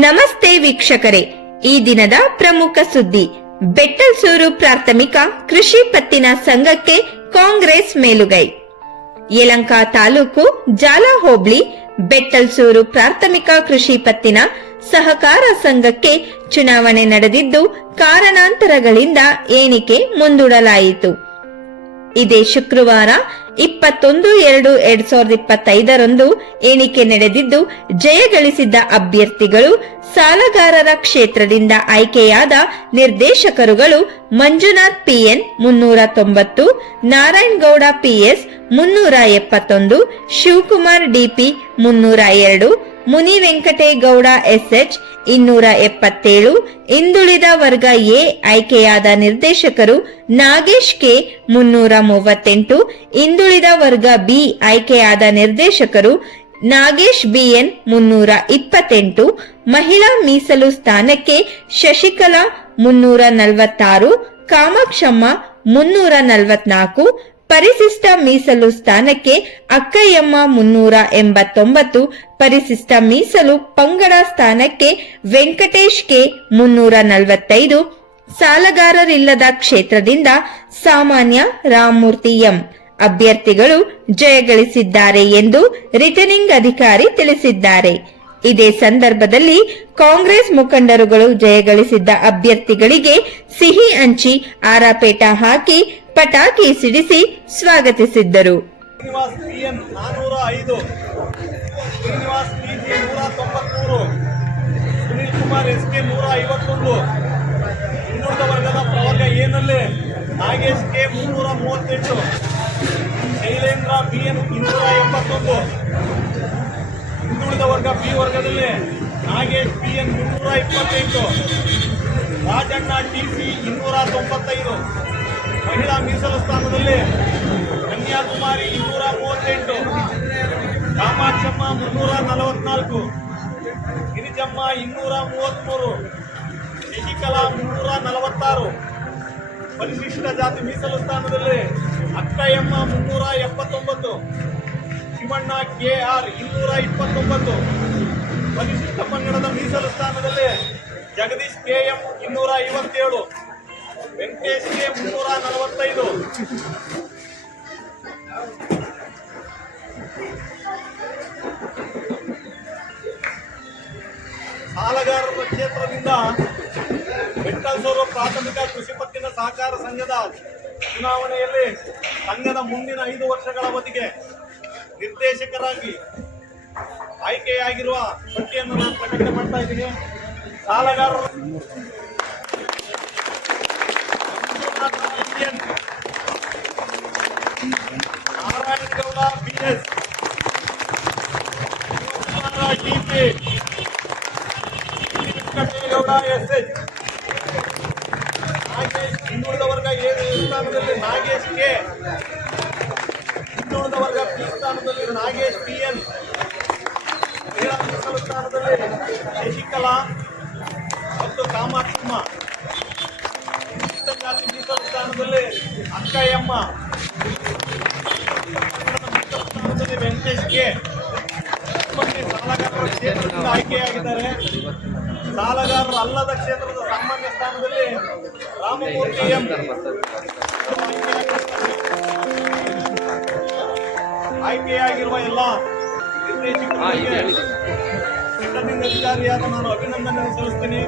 ನಮಸ್ತೆ ವೀಕ್ಷಕರೇ, ಈ ದಿನದ ಪ್ರಮುಖ ಸುದ್ದಿ. ಬೆಟ್ಟಲ್ಸೂರು ಪ್ರಾಥಮಿಕ ಕೃಷಿ ಪತ್ತಿನ ಸಂಘಕ್ಕೆ ಕಾಂಗ್ರೆಸ್ ಮೇಲುಗೈ. ಯಲಹಂಕ ತಾಲೂಕು ಜಾಲ ಹೋಬಳಿ ಬೆಟ್ಟಲ್ಸೂರು ಪ್ರಾಥಮಿಕ ಕೃಷಿ ಪತ್ತಿನ ಸಹಕಾರ ಸಂಘಕ್ಕೆ ಚುನಾವಣೆ ನಡೆದಿದ್ದು ಕಾರಣಾಂತರಗಳಿಂದ ಎಣಿಕೆ ಮುಂದೂಡಲಾಯಿತು. ಇದೇ ಶುಕ್ರವಾರ 21/2/2025 ಎಣಿಕೆ ನಡೆದಿದ್ದು ಜಯಗಳಿಸಿದ್ದ ಅಭ್ಯರ್ಥಿಗಳು ಸಾಲಗಾರರ ಕ್ಷೇತ್ರದಿಂದ ಆಯ್ಕೆಯಾದ ನಿರ್ದೇಶಕರುಗಳು Manjunath P N 390, Narayanagowda P S 371, Shivakumar D P 302, Muni Venkategowda S H 277, ಹಿಂದುಳಿದ ವರ್ಗ ಎ ಆಯ್ಕೆಯಾದ ನಿರ್ದೇಶಕರು ನಾಗೇಶ್ ಕೆ 338, ಹಿಂದುಳಿದ ವರ್ಗ ಬಿ ಆಯ್ಕೆಯಾದ ನಿರ್ದೇಶಕರು ನಾಗೇಶ್ ಬಿಎನ್ 328, ಮಹಿಳಾ ಮೀಸಲು ಸ್ಥಾನಕ್ಕೆ ಶಶಿಕಲಾ 346, ಕಾಮಾಕ್ಷಮ್ಮ 344, ಪರಿಶಿಷ್ಟ ಮೀಸಲು ಸ್ಥಾನಕ್ಕೆ ಅಕ್ಕಯ್ಯಮ್ಮ 389, ಪರಿಶಿಷ್ಟ ಮೀಸಲು ಪಂಗಡ ಸ್ಥಾನಕ್ಕೆ ವೆಂಕಟೇಶ್ ಕೆ 345, ಸಾಲಗಾರರಿಲ್ಲದ ಕ್ಷೇತ್ರದಿಂದ ಸಾಮಾನ್ಯ ರಾಮಮೂರ್ತಿ ಎಂ ಅಭ್ಯರ್ಥಿಗಳು ಜಯಗಳಿಸಿದ್ದಾರೆ ಎಂದು ರಿಟರ್ನಿಂಗ್ ಅಧಿಕಾರಿ ತಿಳಿಸಿದ್ದಾರೆ. ಇದೇ ಸಂದರ್ಭದಲ್ಲಿ ಕಾಂಗ್ರೆಸ್ ಮುಖಂಡರುಗಳು ಜಯಗಳಿಸಿದ್ದ ಅಭ್ಯರ್ಥಿಗಳಿಗೆ ಸಿಹಿ ಹಂಚಿ ಆರಾಪೇಟ ಹಾಕಿ ಪಟಾಕಿ ಸಿಡಿಸಿ ಸ್ವಾಗತಿಸಿದ್ದರು. Srinivas PN 405, Srinivas PG 193, Sunil Kumar SK 151, ಹಿಂದುಳಿದ ವರ್ಗದ ಪ್ರವರ್ಗ ಎನಲ್ಲಿ ನಾಗೇಶ್ ಕೆ 338, ಶೈಲೇಂದ್ರ ಬಿಎನ್ 281, ಹಿಂದುಳಿದ ವರ್ಗ ಬಿ ವರ್ಗದಲ್ಲಿ ನಾಗೇಶ್ ಪಿಎನ್ 328, ರಾಜಣ್ಣ ಟಿಸಿ 295, ಮಹಿಳಾ ಮೀಸಲು ಸ್ಥಾನದಲ್ಲಿ ಕನ್ಯಾಕುಮಾರಿ 238, ಕಾಮಾಕ್ಷಮ್ಮ 344, ಗಿರಿಜಮ್ಮ 233, ಶಶಿಕಲಾ 346, ಪರಿಶಿಷ್ಟ ಜಾತಿ ಮೀಸಲು ಸ್ಥಾನದಲ್ಲಿ ಅಕ್ಕಯ್ಯಮ್ಮ 379, ಶಿವಣ್ಣ ಕೆಆರ್ 229, ಪರಿಶಿಷ್ಟ ಪಂಗಡದ ಮೀಸಲು ಸ್ಥಾನದಲ್ಲಿ ಜಗದೀಶ್ ಕೆಎಂ 257, ವೆಂಕಟೇಶ್ ಕೆ 345, ಸಾಲಗಾರರ ಕ್ಷೇತ್ರದಿಂದ ಬೆಟ್ಟಲ್ಸೂರು ಪ್ರಾಥಮಿಕ ಕೃಷಿ ಪತ್ತಿನ ಸಹಕಾರ ಸಂಘದ ಚುನಾವಣೆಯಲ್ಲಿ ಸಂಘದ ಮುಂದಿನ 5 ವರ್ಷಗಳ ಅವಧಿಗೆ ನಿರ್ದೇಶಕರಾಗಿ ಆಯ್ಕೆಯಾಗಿರುವ ಪಟ್ಟಿಯನ್ನು ನಾನು ಪ್ರಕಟಣೆ ಮಾಡ್ತಾ ಇದ್ದೀನಿ. ಸಾಲಗಾರರು Narayanagowda BS, DP, Venkategowda SH, Nagesh ಹಿಂದುಳಿದ ವರ್ಗ ಎ ಸ್ಥಾನದಲ್ಲಿ ನಾಗೇಶ್ ಕೆ, ಹಿಂದುಳಿದ ವರ್ಗ ಬಿ ಸ್ಥಾನದಲ್ಲಿ ನಾಗೇಶ್ ಪಿಎನ್, ಮಹಿಳಾ ಮೀಸಲು ಸ್ಥಾನದಲ್ಲಿ ಶಶಿಕಲಾ ಮತ್ತು ಕಾಮಾಕ್ಷಮ್ಮ, ಜಾತಿ ಮೀಸಲು ಸ್ಥಾನದಲ್ಲಿ ಅಕ್ಕಯ್ಯಮ್ಮ, ಸ್ಥಾನದಲ್ಲಿ ವೆಂಕಟೇಶ್ ಕೆ ಸಾಲಗಾರರ ಕ್ಷೇತ್ರದಿಂದ ಆಯ್ಕೆಯಾಗಿದ್ದಾರೆ. ಸಾಲಗಾರರು ಅಲ್ಲದ ಕ್ಷೇತ್ರದ ಸಾಮಾನ್ಯ ಸ್ಥಾನದಲ್ಲಿ ರಾಮಮೂರ್ತಿ ಎಂ ಆಯ್ಕೆಯಾಗಿರುವ ಎಲ್ಲ ನಿರ್ದೇಶಕರಿಗೆ ರಿಟರ್ನಿಂಗ್ ಅಧಿಕಾರಿಯಾದ ನಾನು ಅಭಿನಂದನೆ ಸಲ್ಲಿಸ್ತೀನಿ.